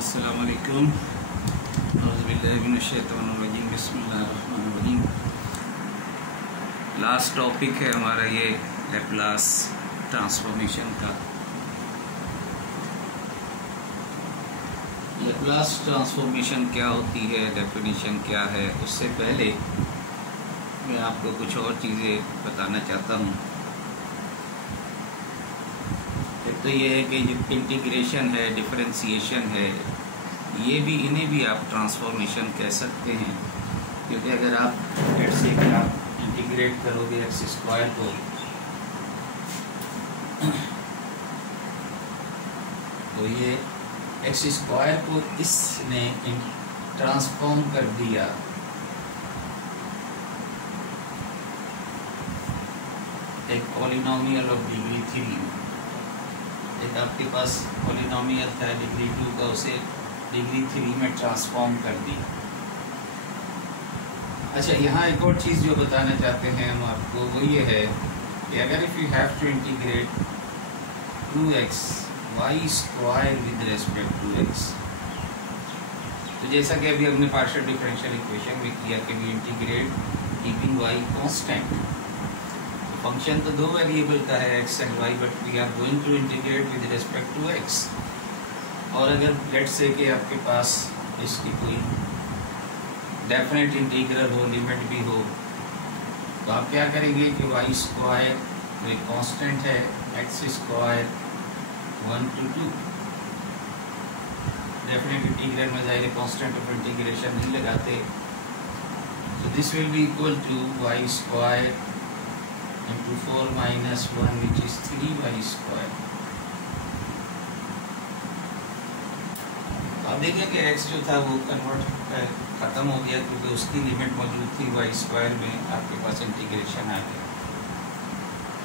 अस्सलामुअलैकुम औज़ुबिल्लाहिमिनश्शैतानिर्रजीम बिस्मिल्लाहिर्रहमानिर्रहीम। Last topic है हमारा ये लैप्लास ट्रांसफॉर्मेशन का। लैप्लास ट्रांसफॉर्मेशन क्या होती है, डेफिनेशन क्या है, उससे पहले मैं आपको कुछ और चीज़ें बताना चाहता हूँ। तो ये है कि जो इंटीग्रेशन है, डिफरेंशिएशन है, ये भी इन्हें भी आप ट्रांसफॉर्मेशन कह सकते हैं, क्योंकि अगर आप लेट्स से कि आप इंटीग्रेट करोगे एक्स स्क्वायर को तो ये एक्स स्क्वायर को इसने ट्रांसफॉर्म कर दिया एक पॉलिनोमियल ऑफ डिग्री 3। एक आपके पास पॉलिनोमियल था डिग्री 2 का, उसे डिग्री 3 में ट्रांसफॉर्म कर दिया। अच्छा, यहाँ एक और चीज़ जो बताना चाहते हैं हम आपको, वो ये है कि अगर if you have to integrate 2x y square with respect to x, तो जैसा कि अभी हमने पार्शियल डिफरेंशियल इक्वेशन में किया कि we integrate keeping y constant. Function तो दो वेरिएबल का है x and y, but we are going to integrate with respect to x। और अगर लेट्स से कि आपके पास इसकी कोई डेफिनेट इंटीग्रल हो, लिमिट भी हो, तो आप क्या करेंगे कि y स्क्वायर जो कांस्टेंट है, x square 1 to 2, definite integral में जाहिर कांस्टेंट ऑफ इंटीग्रेशन नहीं लगाते, तो this will be equal to y square into 4 minus 1 which is 3y square। आप देखें कि x जो था वो कन्वर्ट ख़त्म हो गया, क्योंकि उसकी लिमिट मौजूद थी y स्क्वायर में, आपके पास इंटीग्रेशन आ गया।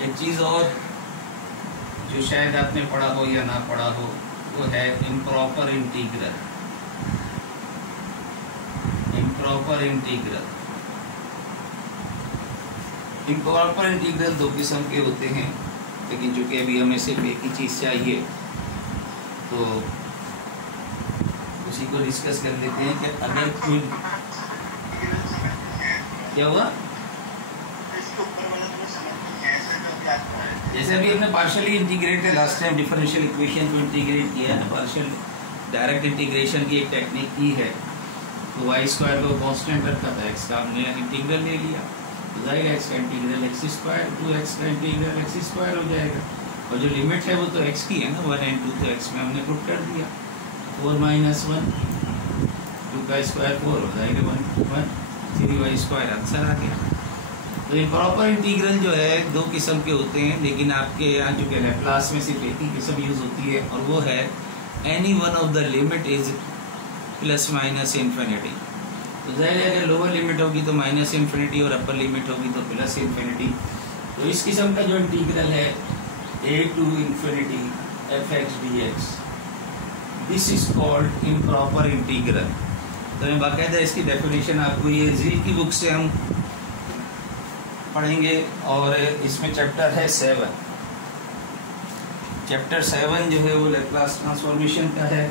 एक चीज़ और जो शायद आपने पढ़ा हो या ना पढ़ा हो, वो है improper integral. Improper integral improper integral दो किस्म के होते हैं, लेकिन चूँकि अभी हमें सिर्फ एक ही चीज़ चाहिए तो उसी को डिस्कस कर लेते हैं कि अगर कोई क्या हुआ, जैसे अभी हमने partially integrate last time differential equation को इंटीग्रेट किया है, पार्शियल डायरेक्ट इंटीग्रेशन की एक टेक्निक की है। तो वाई स्क्वायर को कांस्टेंट रखा था, एक्स का हमने इंटीग्रल ले लिया, जाएगा एक्स का इंटीग्रल एक्स स्क्वायर, 2x का इंटीग्रल एक्स स्क्वायर हो जाएगा। और जो लिमिट है वो तो x की है ना, 1 and 2, तो x में हमने पुट कर दिया। 4 minus 1, 2 का स्क्वायर 4 हो जाएगा 1 3y स्क्वायर, आंसर आ गया। तो इम्प्रॉपर इंटीग्रल जो है दो किस्म के होते हैं, लेकिन आपके यहाँ जो कि लैप्लास में सिर्फ एक ही किस्म यूज़ होती है, और वो है any one of the limit is plus minus infinity. तो ज़ाहिर है अगर लोअर लिमिट होगी तो माइनस इन्फिनिटी और अपर लिमिट होगी तो प्लस इन्फिनिटी। तो इस किस्म का जो इंटीग्रल है a to infinity fx dx, this is called improper integral. तो मैं बाकायदा इसकी डेफिनेशन आपको ये जी की बुक से हम पढ़ेंगे, और इसमें चैप्टर है 7। चैप्टर 7 जो है वो लैप्लास ट्रांसफॉर्मेशन का है।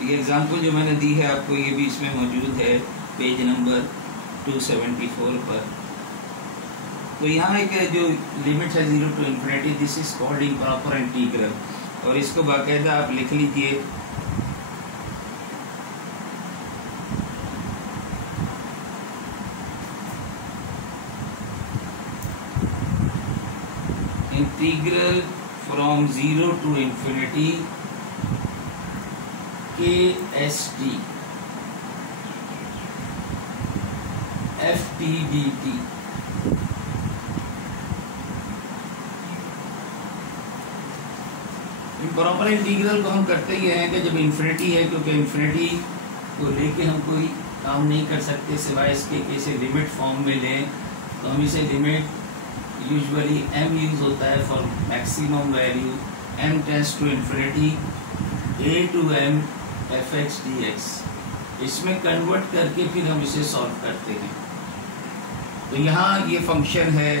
ये एग्जाम्पल जो मैंने दी है आपको, ये भी इसमें मौजूद है पेज नंबर 274 पर। तो यहाँ एक जो लिमिट है 0 to infinity, this is called improper integral, और इसको बाकायदा आप लिख लीजिए। Integral from 0 to infinity KST FTDT। Improper integral को हम करते ही हैं कि जब इन्फिनिटी है, क्योंकि इन्फिनिटी को लेके हम कोई काम नहीं कर सकते सिवाय इसके कि इसे लिमिट फॉर्म में लें। तो हम इसे लिमिट यूजुअली m यूज होता है for maximum value, m tends to infinity a to m fx dx। इसमें कन्वर्ट करके फिर हम इसे सॉल्व करते हैं। तो यहाँ ये फंक्शन है,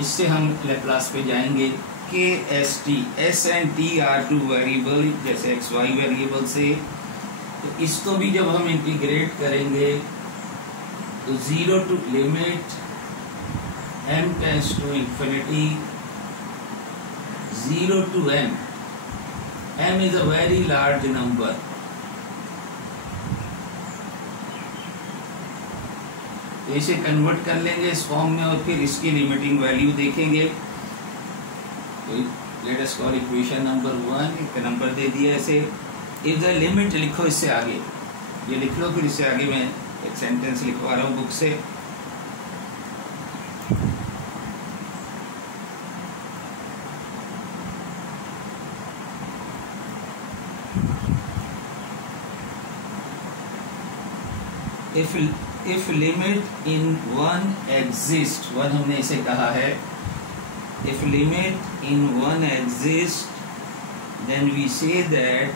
इससे हम लैप्लास पे जाएंगे। के S T, S and T R two variable, जैसे एक्स वाई वेरिएबल से। तो इसको भी जब हम इंटीग्रेट करेंगे तो 0 to limit m tends to infinity 0 to m. m is a very large number. तो इसे कन्वर्ट कर लेंगे इस फॉर्म में और फिर इसकी लिमिटिंग वैल्यू देखेंगे। तो let us call equation number 1, एक नंबर दे दिया इसे। इफ द लिमिट लिखो इससे आगे, ये लिख लो, फिर इससे आगे मैं एक सेंटेंस लिखवा रहा हूँ बुक से। if limit in 1 exists, 1 हमने इसे कहा है, if limit in 1 exists, then we say that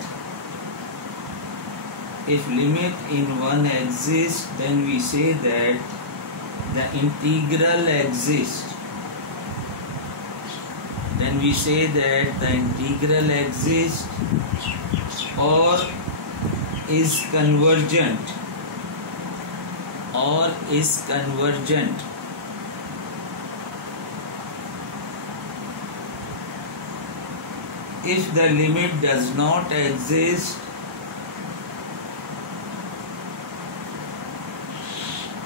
if limit in 1 exists, then we say that the integral exists. Then we say that the integral exists or is convergent. Or is convergent. If the limit does not exist,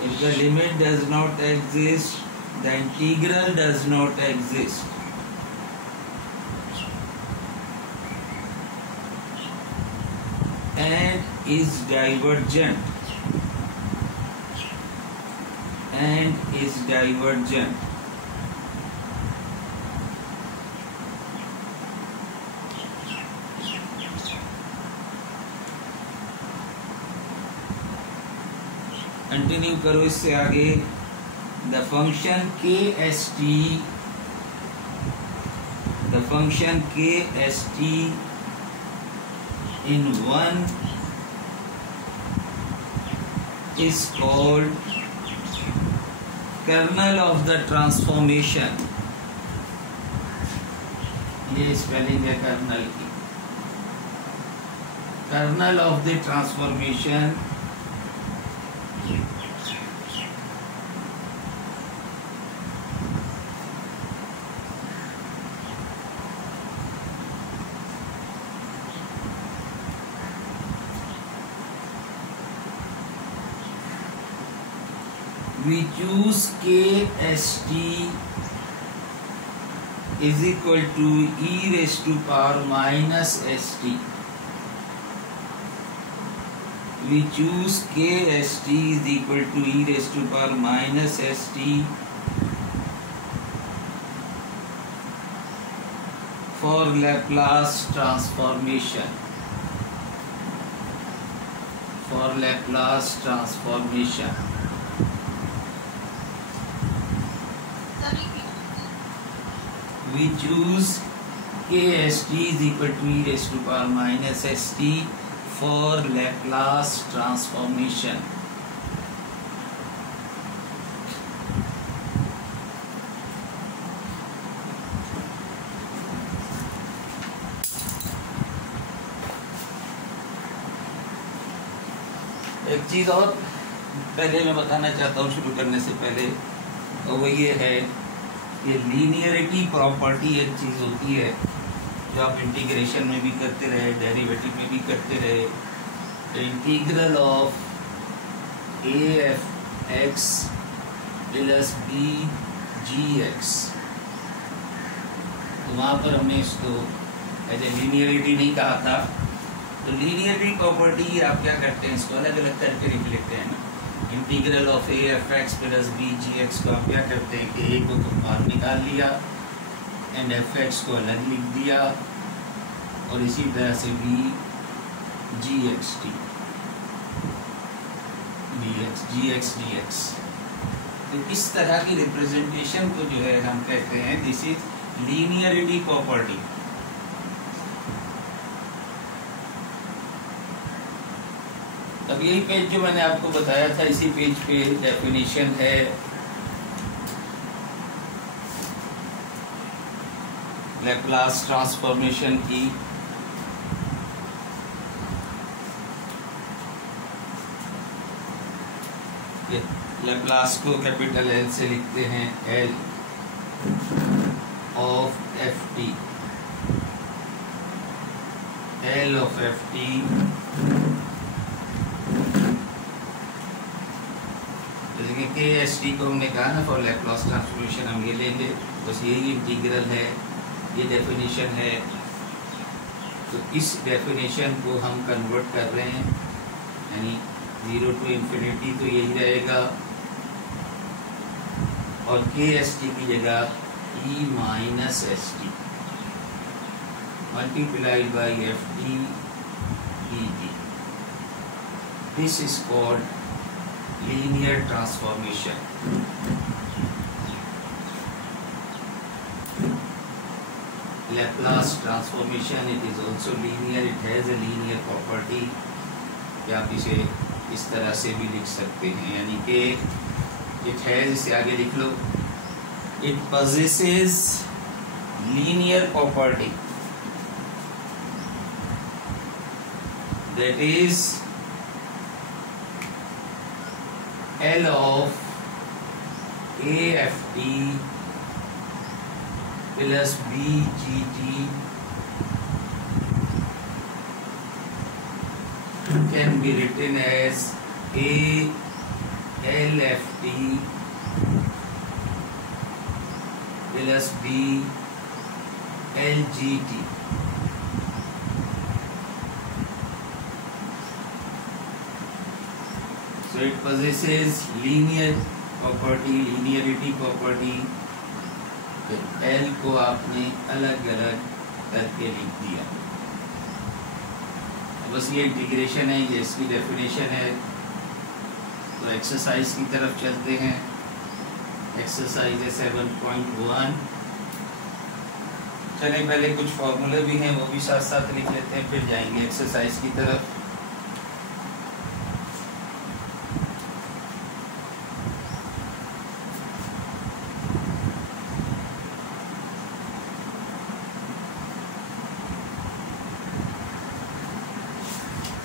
if the limit does not exist, the integral does not exist. And is divergent. And is divergent. Continue करो इससे आगे। The function K S T, the function K S T in 1 is called kernel of the transformation. ये spelling है kernel की। Kernel of the transformation we choose KST is equal to e raised to power minus st. We choose KST is equal to e raised to power minus st for Laplace transformation. For Laplace transformation. We choose KST is equal to e raised to power minus st for Laplace transformation. एक चीज और पहले मैं बताना चाहता हूँ शुरू करने से पहले, और वो ये है कि लीनियरिटी प्रॉपर्टी एक चीज़ होती है जो आप इंटीग्रेशन में भी करते रहे, डेरिवेटिव में भी करते रहे। तो integral of A F X plus B G X, तो वहाँ पर हमने इसको एज ए लीनियरिटी नहीं कहा था। तो लीनियरिटी प्रॉपर्टी आप क्या करते हैं, इसको अलग अलग करके लिख लेते हैं ना। Integral of A F X plus B G X को आप क्या करते हैं कि ए को तो बाहर निकाल लिया एंड एफ एक्स को अलग लिख दिया, और इसी तरह से B G x T D x. तो इस तरह की रिप्रेजेंटेशन को जो है हम कहते हैं दिस इज लीनियरिटी प्रॉपर्टी। अब यही पेज जो मैंने आपको बताया था, इसी पेज पे डेफिनेशन है लैप्लास ट्रांसफॉर्मेशन की। लैप्लास को कैपिटल एल से लिखते हैं, L of F T, L of F T जैसे कि के एस टी को हमने कहा ना, फॉर लैप्लास ट्रांसफॉर्मेशन हम ये लेंगे, बस यही इंटीग्रल है, ये डेफिनेशन है। तो इस डेफिनेशन को हम कन्वर्ट कर रहे हैं, यानी 0 to इन्फिनिटी तो यही रहेगा, और के एस टी की जगह e minus S t multiplied by f t e t. This is called linear transformation. Laplace transformation, it is also linear, it has a linear property। या आप इसे इस तरह से भी लिख सकते हैं, यानी कि it has, इसे आगे लिख लो, it possesses linear property, that is L of A F T plus B G T can be written as A L F T plus B L G T। So it possesses linear property, linearity property। L को आपने अलग अलग करके लिख दिया। बस ये integration है, ये इसकी डेफिनेशन है। तो एक्सरसाइज की तरफ चलते हैं। एक्सरसाइज है 7.1। चलिए पहले कुछ फॉर्मूले भी हैं, वो भी साथ साथ लिख लेते हैं, फिर जाएंगे एक्सरसाइज की तरफ।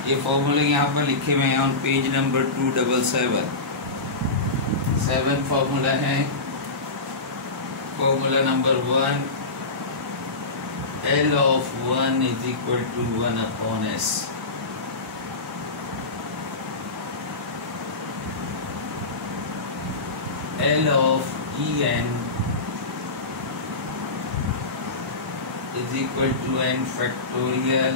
ये फॉर्मूले यहाँ पर लिखे हुए हैं ऑन पेज नंबर 277। 7 फॉर्मूला है। Formula number 1, L of 1 is equal to 1 upon S। L of En is equal to n factorial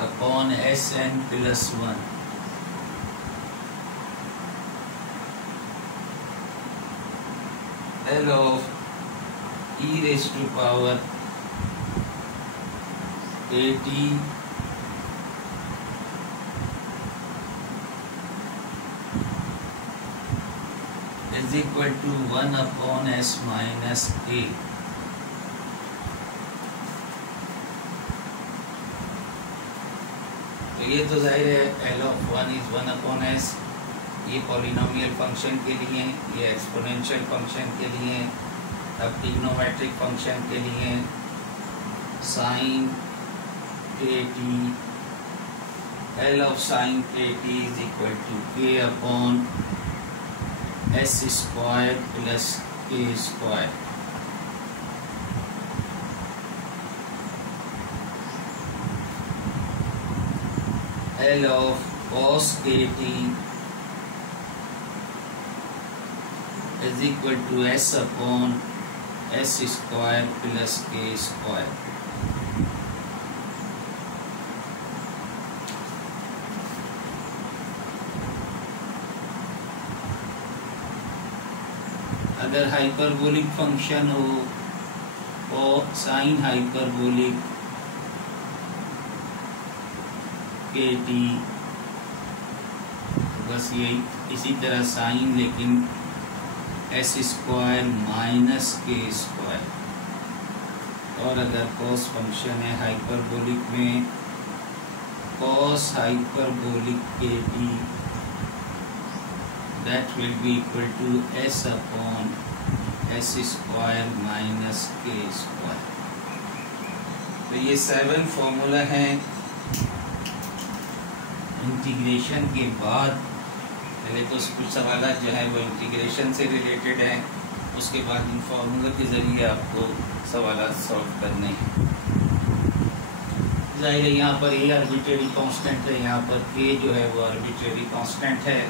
upon Sn plus 1। L of e raised to power at is equal to 1 upon S minus a। ये तो जाहिर है L of 1 is 1 upon S। ये polynomial function के लिए, ये exponential function के लिए, अब ट्रिग्नोमेट्रिक फंक्शन के लिए sign kt, L of sin kt is equal to k upon S square plus k square। L of cos kt is equal to S upon S square plus k square। अगर hyperbolic function हो और sine hyperbolic kt, बस यही इसी तरह sign, लेकिन S square minus के square. और अगर कॉस फंक्शन है हाइपरबोलिक में cos hyperbolic kb that will be equal to s upon s square minus k square। तो ये 7 फॉर्मूला हैं। इंटीग्रेशन के बाद पहले तो कुछ सवाल जो है वो इंटीग्रेशन से रिलेटेड हैं, उसके बाद इन फॉर्मूला के ज़रिए आपको सवाल सॉल्व करने हैं। जाहिर है यहाँ पर ए आर्बिट्रेरी कांस्टेंट है, यहाँ पर के जो है वो आर्बिट्रेरी कांस्टेंट है।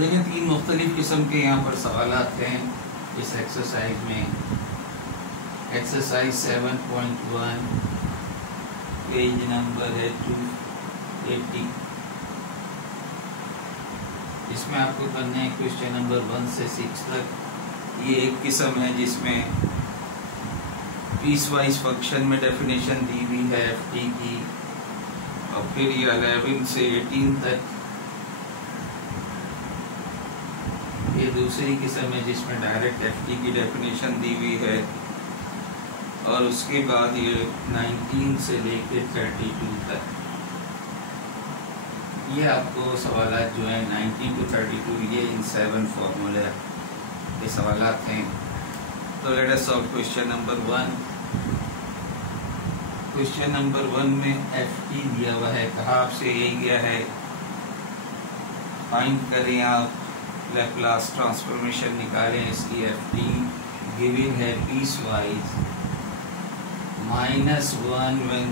देखिए 3 मुख्तलिफ किस्म के यहाँ पर सवालात हैं इस एक्सरसाइज में। एक्सरसाइज 7.1 पेज नंबर है 280। इसमें आपको करना है क्वेश्चन नंबर 1 से 6 तक। ये एक किस्म है जिसमें पीस वाइज फंक्शन में डेफिनेशन दी हुई है एफ टी की, और फिर ये 11 से 18 तक। ये दूसरी किस्म है जिसमें डायरेक्ट एफ टी की डेफिनेशन दी हुई है, और उसके बाद ये 19 से लेकर 32 तक। ये आपको सवालात जो है 19 to 32 ये इन 7 फॉर्मूले के सवालात हैं। तो let us solve question number 1। Question number 1 में एफ टी दिया हुआ है, कहा आपसे यही गया है फाइंड करें आप लैप्लास ट्रांसफॉर्मेशन निकालें इसकी। एफ टी गिवन है piece wise -1 when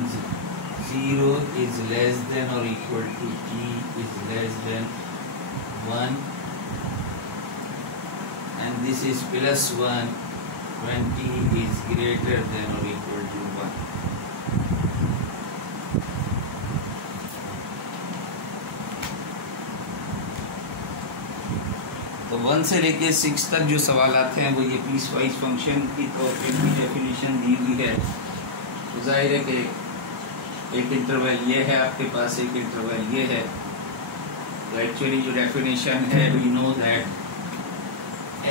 0 is less than or equal to t is less than 1, and this is +1 when t is greater than or equal to 1। तो 1 से लेके 6 तक जो सवाल आते हैं वो ये पीस वाइज फंक्शन की तौर पे भी डेफिनेशन दी हुई है। तो जाहिर है कि एक इंटरवल ये है आपके पास, एक इंटरवल ये है। तो एक्चुअली जो डेफिनेशन है we know that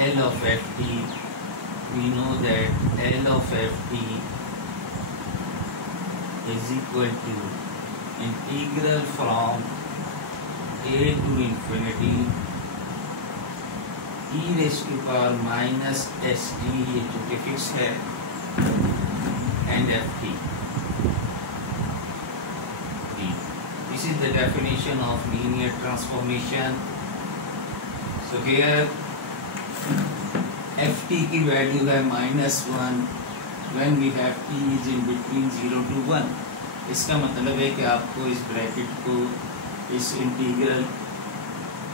L of F T, we know that L of F T is equal to integral from A to infinity e raised to power minus st, ये चूँकि fix है, and ft। This is the definition of linear transformation. So here ft की value है -1 when we have t is in between 0 to 1। इसका मतलब है कि आपको इस ब्रैकेट को, इस इंटीग्रल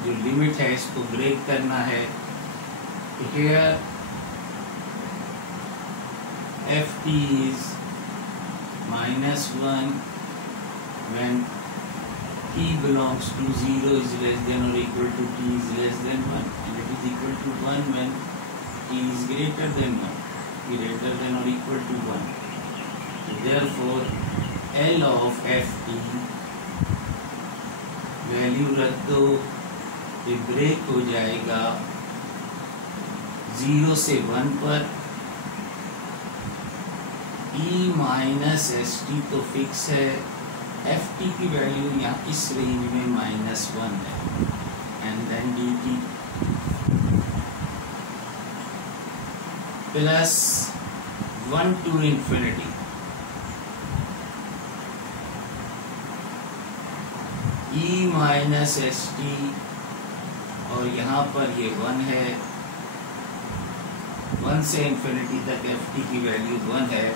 जो लिमिट है इसको ब्रेक करना है। Here ft is -1 when t belongs to 0 is less than or equal to t is less than 1, and it is equal to 1 when t is greater than 1, greater than or equal to 1। So therefore L of ft value रख दो, ये break हो जाएगा 0 से 1 पर। e minus S T तो fix है, F T की वैल्यू यहाँ इस रेंज में -1 है, and then D T +1 to infinity e minus S T, और यहाँ पर ये 1 है। 1 से इंफिनिटी तक एफ टी की वैल्यू 1 है,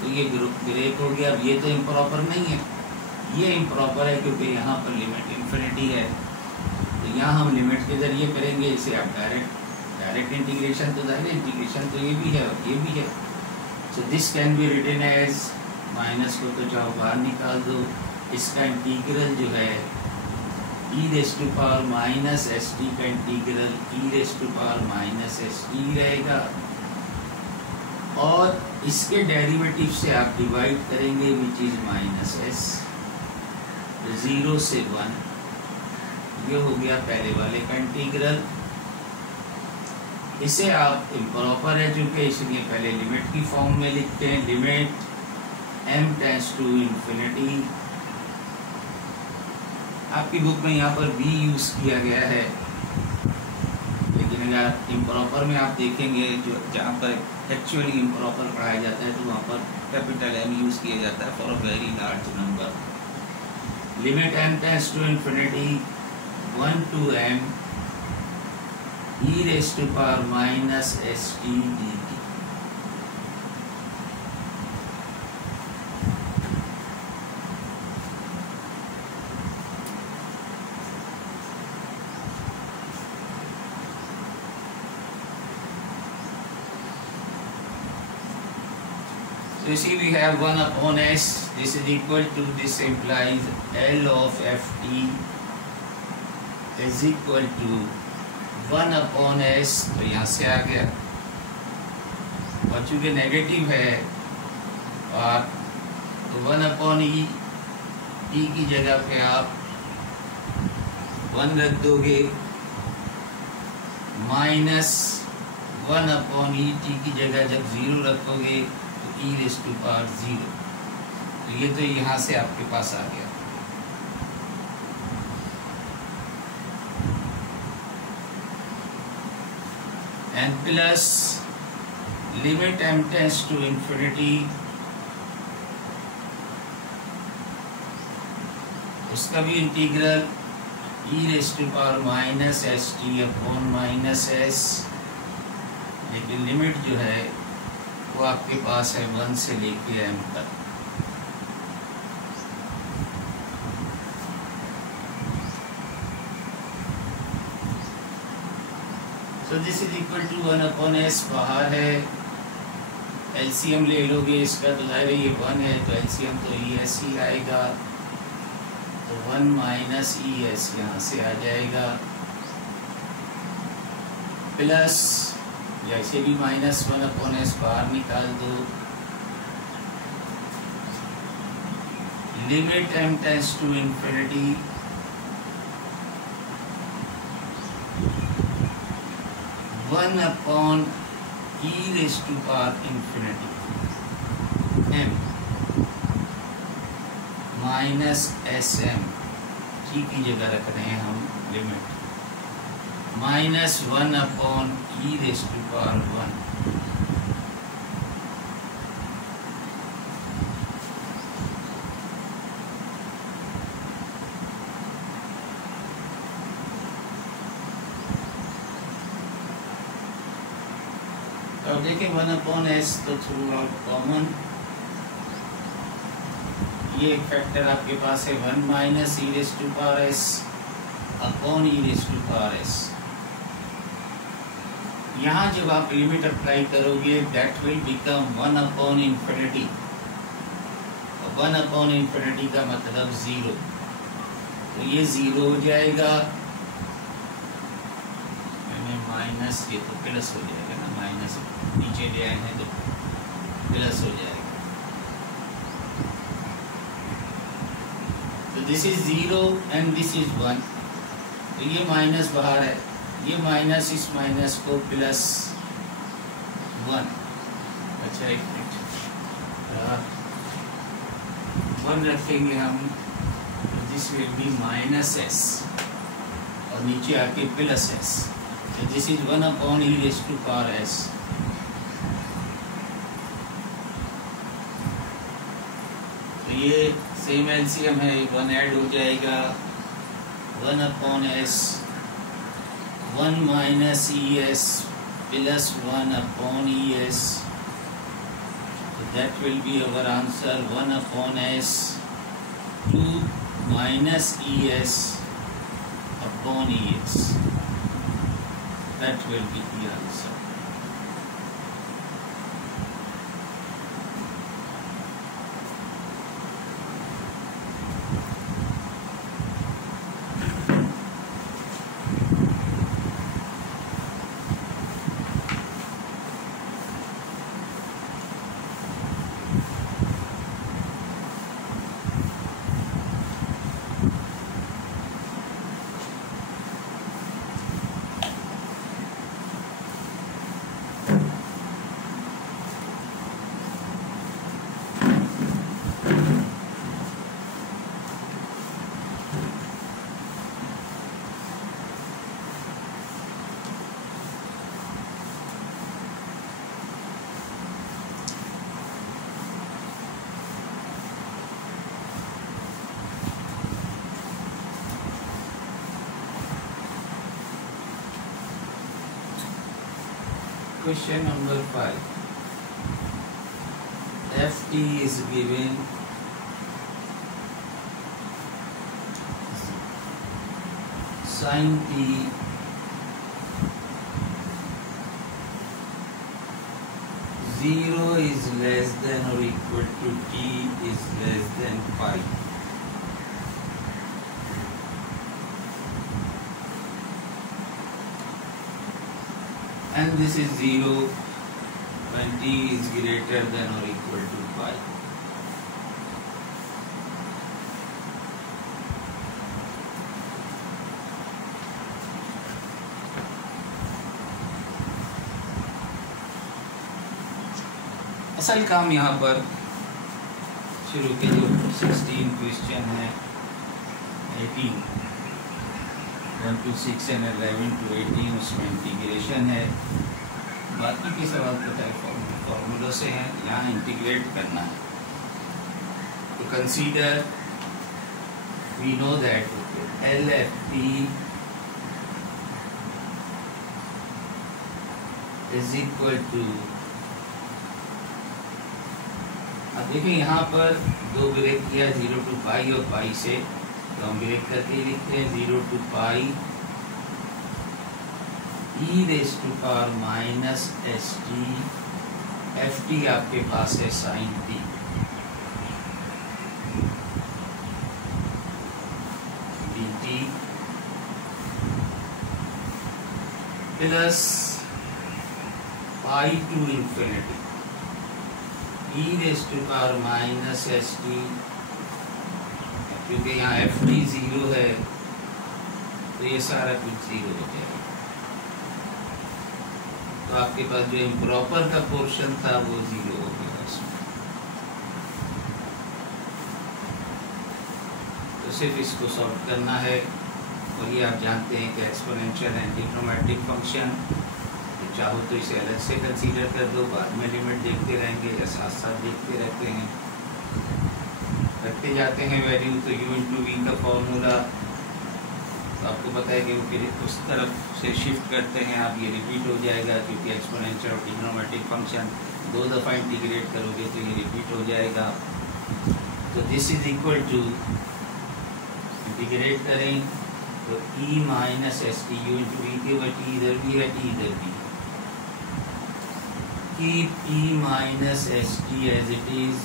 तो ये ब्रेक हो गया। अब ये तो इम्प्रॉपर नहीं है, ये इम्प्रॉपर है क्योंकि यहाँ पर लिमिट इंफिनिटी है। तो यहाँ हम लिमिट के ज़रिए करेंगे, इसे आप डायरेक्ट डायरेक्ट इंटीग्रेशन तो जाहिर है इंटीग्रेशन तो ये भी है और ये भी है। So this can be written as, minus को तो चाहो बाहर निकाल दो, इसका इंटीग्रल जो है e raise to power minus S t का integral e raise to power minus S t रहेगा और इसके डेरिवेटिव से आप डिवाइड करेंगे विच इज माइनस एस, 0 से 1। ये हो गया पहले वाले का इंटीग्रल। इसे आप इम्प्रॉपर है चूंकि इसलिए पहले लिमिट की फॉर्म में लिखते हैं, limit m tends to infinity. आपकी बुक में यहाँ पर b यूज किया गया है, लेकिन अगर इम्प्रॉपर में आप देखेंगे जो जहाँ पर एक्चुअली इम्प्रॉपर पढ़ाया जाता है तो वहाँ पर कैपिटल M यूज किया जाता है for a very large number. Limit m tends to infinity 1 to m e raise to power minus S T dt। So you see we have 1 upon s, this is equal to, this implies L of ft is equal to 1 upon s, तो यहाँ से आ गया और चूँकि negative है और तो 1 upon e, e की जगह पे आप 1 रख दोगे, माइनस 1 upon e, t की जगह जब 0 रखोगे e रेज़ टू पावर 0, तो ये तो यहाँ से आपके पास आ गया। And plus limit m tends to infinity, उसका भी integral e raise to power minus S T upon minus S, लेकिन लिमिट जो है वो आपके पास है 1 से लेके m तक। So this is equal to 1 upon s, बाहर है, एलसीएम ले लोगे इसका तो जाहिर है ये 1 है तो एलसीएम तो ई एस ही आएगा, तो 1 माइनस ई एस यहाँ से आ जाएगा, प्लस या इसे भी माइनस 1 अपॉन एस बाहर निकाल दो, limit m tends to infinity 1 upon e raise to power infinity m minus S M, t की जगह रख रहे हैं हम limit, minus 1 upon e raise to power 1। तो अब देखिए 1 अपॉन s तो थ्रू आउट कॉमन, ये फैक्टर आपके पास है 1 minus e raise to power s upon e raise to power s। यहाँ जब आप लिमिट अप्लाई करोगे that will become 1 upon infinity, 1 upon infinity का मतलब 0, तो ये 0 हो जाएगा, माइनस ये तो प्लस हो जाएगा ना, माइनस नीचे ले आए हैं तो प्लस हो जाएगा, तो this is 0 and this is 1, तो ये माइनस बाहर है, ये माइनस इस माइनस को प्लस 1, अच्छा एक मिनट 1 रखेंगे हम, this will be minus S और नीचे आके प्लस एस, तो this is 1 upon E raise to power S. तो ये सेम एलसीएम है, 1 ऐड हो जाएगा, 1 upon S 1 minus E S plus 1 upon E S, so that will be our answer 1 upon s 2 minus es upon es। That will be the answer. Question number 5. Ft is given sin t zero is less than or equal to t is less than pi. And this is 0 when t is greater than or equal to pi. असल काम यहाँ पर शुरू के जो 16 question है 18 1 to 6 and 11 to 18 उसमें integration है। बाकी के सवाल पता है फॉर्मूला से हैं, यहाँ इंटीग्रेट करना है। तो consider we know that LFT is equal to, अब देखिए यहाँ पर दो ब्रेक किया 0 to पाई और पाई से, तो हम ब्रेक करके लिखते हैं 0 to pi e raise to power minus st, ft आपके पास है sin t, dt plus pi to infinity e raise to power minus st, क्योंकि यहाँ ft 0 है तो ये सारा कुछ 0 हो जाएगा। तो आपके पास जो इम्प्रॉपर का पोर्शन था वो 0 हो गया उसमें। तो सिर्फ इसको सॉल्व करना है, और ये आप जानते हैं कि एक्सपोनेंशियल एंड ट्रिग्नोमेट्रिक फंक्शन, चाहो तो इसे अलग से कंसीडर कर दो, बाद में लिमिट देखते रहेंगे या साथ साथ देखते रहते हैं, रखते जाते हैं वैल्यू। तो u इंटू वी का फॉर्मूला तो आपको पता है कि फिर उस तरफ से शिफ्ट करते हैं आप, ये रिपीट हो जाएगा क्योंकि एक्सपोनेंशियल और ट्रिग्नोमेट्रिक फंक्शन 2 दफ़ा इंटीग्रेट करोगे तो ये रिपीट हो जाएगा। तो this is equal to, integrate करें तो e minus S T, you into V के बटी इधर भी है टी इधर भी, keep e minus S T as it is,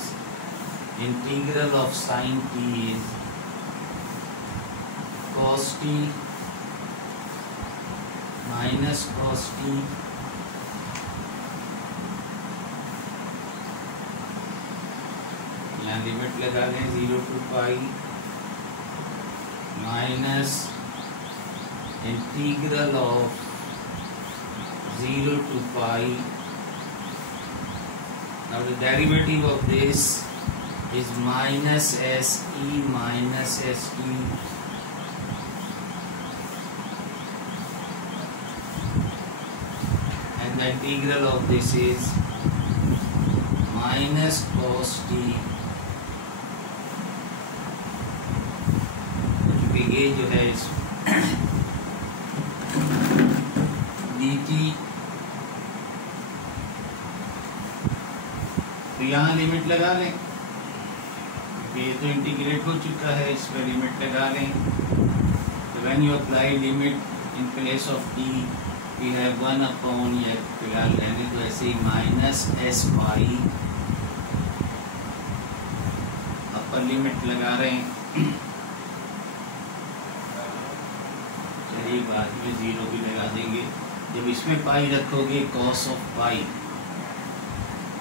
integral of sine T is cos t minus cos t यहाँ लिमिट लगा लें 0 to pi minus integral of 0 to pi. Now the derivative of this is minus s e minus s t and the integral of this is minus cos t, क्योंकि ये जो है इस dt, तो यहाँ लिमिट लगा लें, ये तो इंटीग्रेट हो चुका है, इस पर लिमिट लगा लें। तो when you apply limit in place of t we have 1 upon, या फिलहाल रहने तो ऐसे ही, minus S pi, upper limit लगा रहे हैं, चलिए बाद में 0 भी लगा देंगे। जब इसमें पाई रखोगे cos of pi,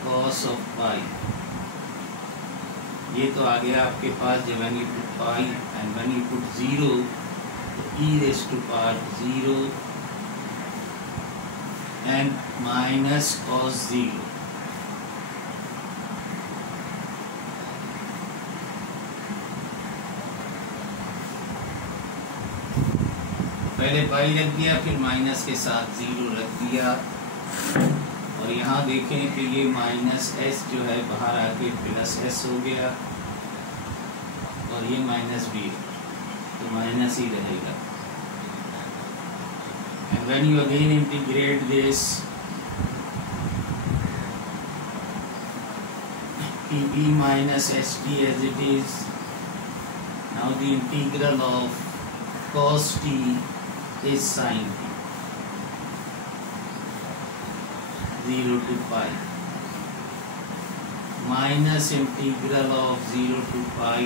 cos of pi, ये तो आ गया आपके पास। जब when you put pi and when you put 0, तो e raise to power 0 and minus cos 0। पहले पाई रख दिया, फिर माइनस के साथ 0 रख दिया, और यहाँ देखें कि ये माइनस एस जो है बाहर आके प्लस एस हो गया, और ये माइनस भी है तो माइनस ही रहेगा। And when you again integrate this, e minus st as it is, now the integral of cos t is sin t, 0 to pi, minus integral of 0 to pi,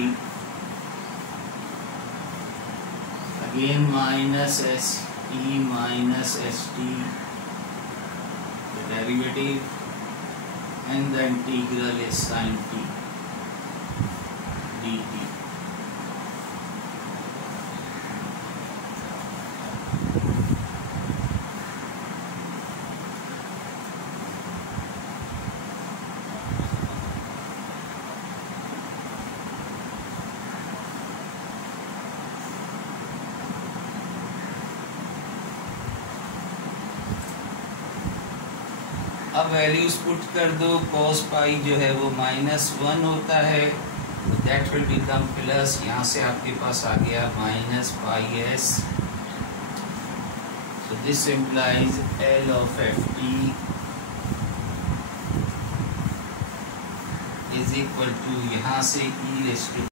again minus s e minus st, the derivative, and the integral is sin t dt. अब values put कर दो। cos पाई जो है वो -1 होता है, that will become plus, यहाँ से आपके पास आ गया minus pi S, so this implies L of ft is equal to, यहाँ से e रेज़ टू